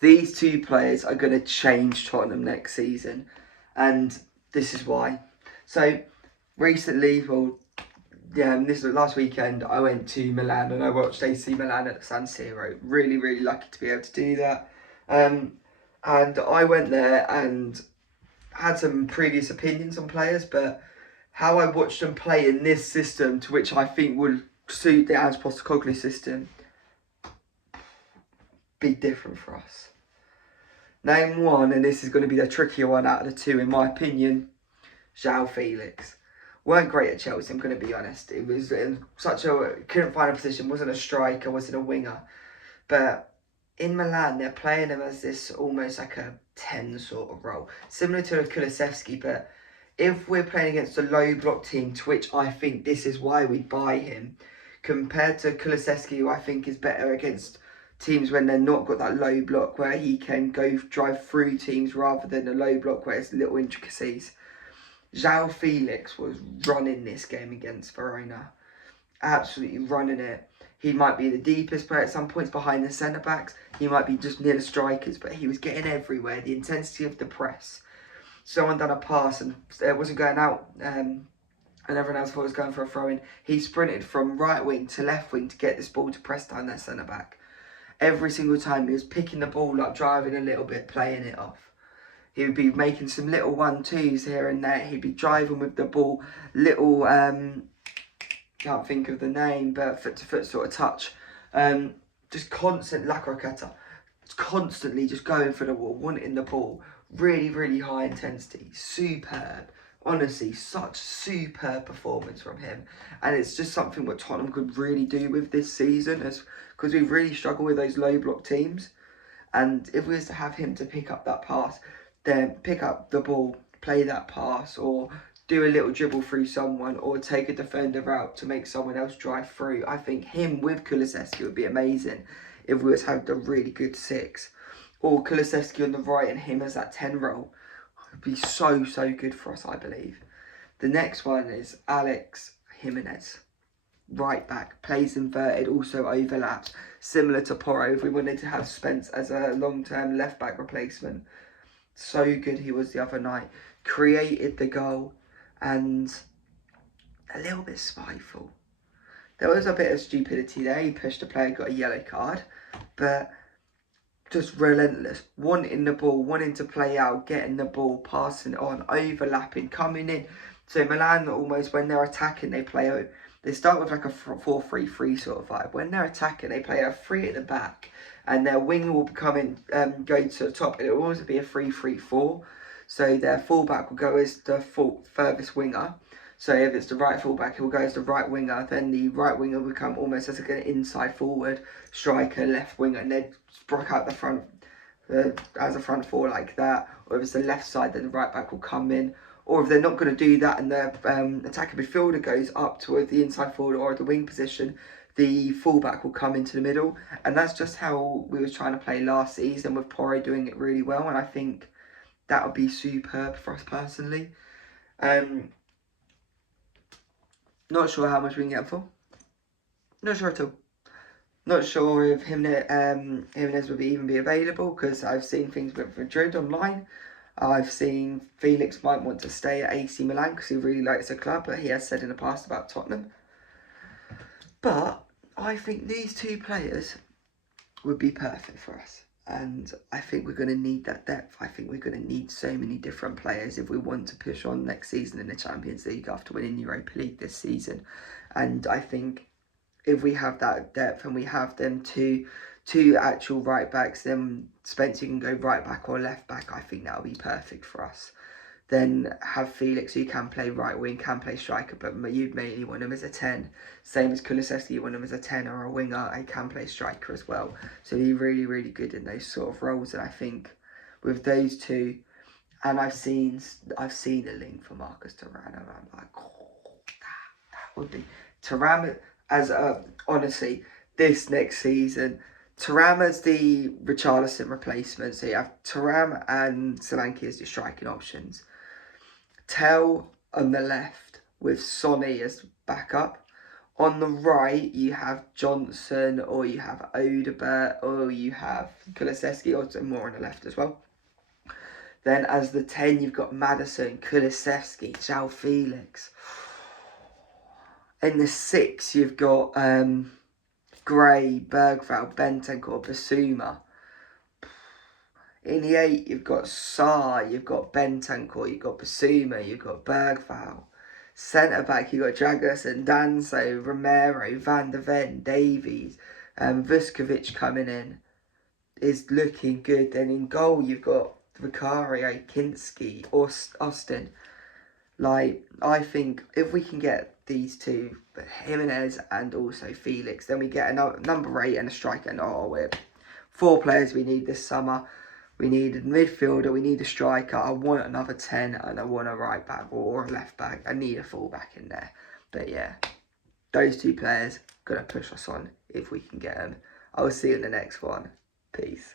These two players are going to change Tottenham next season, and this is why. So recently, well, yeah, this was last weekend. I went to Milan and I watched AC Milan at the San Siro. Really, really lucky to be able to do that. And I went there and had some previous opinions on players, but how I watched them play in this system, to which I think would suit the Ange Postecoglou system, be different for us. Name one, and this is going to be the trickier one out of the two, in my opinion. João Felix. Weren't great at Chelsea, I'm going to be honest. It was in couldn't find a position, wasn't a striker, wasn't a winger. But in Milan, they're playing him as this almost like a 10 sort of role. Similar to a Kulusevski, but if we're playing against a low block team, to which I think this is why we buy him, compared to Kulusevski, who I think is better against teams when they're not got that low block, where he can go drive through teams rather than a low block where it's little intricacies. João Felix was running this game against Verona. Absolutely running it. He might be the deepest player at some points behind the centre-backs. He might be just near the strikers, but he was getting everywhere. The intensity of the press. Someone done a pass and it wasn't going out, and everyone else thought it was going for a throw-in. He sprinted from right wing to left wing to get this ball to press down their centre-back. Every single time he was picking the ball up, driving a little bit, playing it off. He would be making some little 1-2s here and there. He'd be driving with the ball, little, can't think of the name, but foot-to-foot sort of touch. Just constant La Croqueta. Constantly just going for the wall, wanting the ball. Really, really high intensity. Superb. Honestly, such superb performance from him. And it's just something what Tottenham could really do with this season, because we've really struggled with those low block teams. And if we was to have him to pick up that pass, then pick up the ball, play that pass, or do a little dribble through someone, or take a defender out to make someone else drive through. I think him with Kulusevski would be amazing if we was to have a really good 6. Or Kulusevski on the right and him as that 10 role. It would be so, so good for us, I believe. The next one is Alex Jimenez. Right back, plays inverted, also overlaps. Similar to Porro, if we wanted to have Spence as a long-term left-back replacement. So good he was the other night. Created the goal and a little bit spiteful. There was a bit of stupidity there. He pushed a player, got a yellow card. But just relentless. Wanting the ball, wanting to play out, getting the ball, passing it on, overlapping, coming in. So Milan almost, when they're attacking, they start with like a 4-3-3 sort of vibe. When they're attacking, they play a 3 at the back. And their wing will go to the top. It will always be a 3-3-4. So their fullback will go as the furthest winger. So if it's the right fullback, he will go as the right winger. Then the right winger will become almost as like an inside forward striker, left winger, and they'd sprock out the front as a front four like that. Or if it's the left side, then the right back will come in. Or if they're not going to do that and the attacking midfielder goes up towards the inside forward or the wing position, the fullback will come into the middle. And that's just how we was trying to play last season, with Porro doing it really well. And I think that would be superb for us personally. Not sure how much we can get for. Not sure at all. Not sure if Jimenez would even be available, because I've seen things with Madrid online. I've seen Felix might want to stay at AC Milan because he really likes the club, but he has said in the past about Tottenham. But I think these two players would be perfect for us. And I think we're going to need that depth. I think we're going to need so many different players if we want to push on next season in the Champions League after winning Europa League this season. And I think if we have that depth and we have them two actual right backs, then Spencer can go right back or left back. I think that will be perfect for us. Then have Felix, who can play right wing, can play striker, but you'd mainly want him as a 10. Same as Kulusevski, you want him as a 10 or a winger, and can play striker as well. So he's really, really good in those sort of roles. And I think with those two, and I've seen the link for Marcus Thuram, and I'm like, oh, that would be Thuram as honestly, this next season, Thuram as the Richarlison replacement. So you have Thuram and Solanke as your striking options. Tell on the left with Sonny as backup, On the right, you have Johnson, or you have Odebert, or you have Kulusevski, or more on the left as well. Then as the 10, you've got Maddison, Kulusevski, João Felix. In the 6, you've got Gray, Bergvall, Bentancur, Basuma. In the 8, you've got Sarr, you've got Bentancur, you've got Basuma, you've got Bergvall. Centre back, you've got Dragusin, Danso, Romero, Van der Ven, Davies, Vuskovic coming in. Is looking good. Then in goal, you've got Vicario, Kinski, or Austin. Like, I think if we can get these two, Jimenez and also Felix, then we get another number 8 and a striker and our whip. 4 players we need this summer. We need a midfielder, we need a striker. I want another 10 and I want a right back or a left back. I need a full back in there. But yeah, those 2 players going to push us on if we can get them. I will see you in the next one. Peace.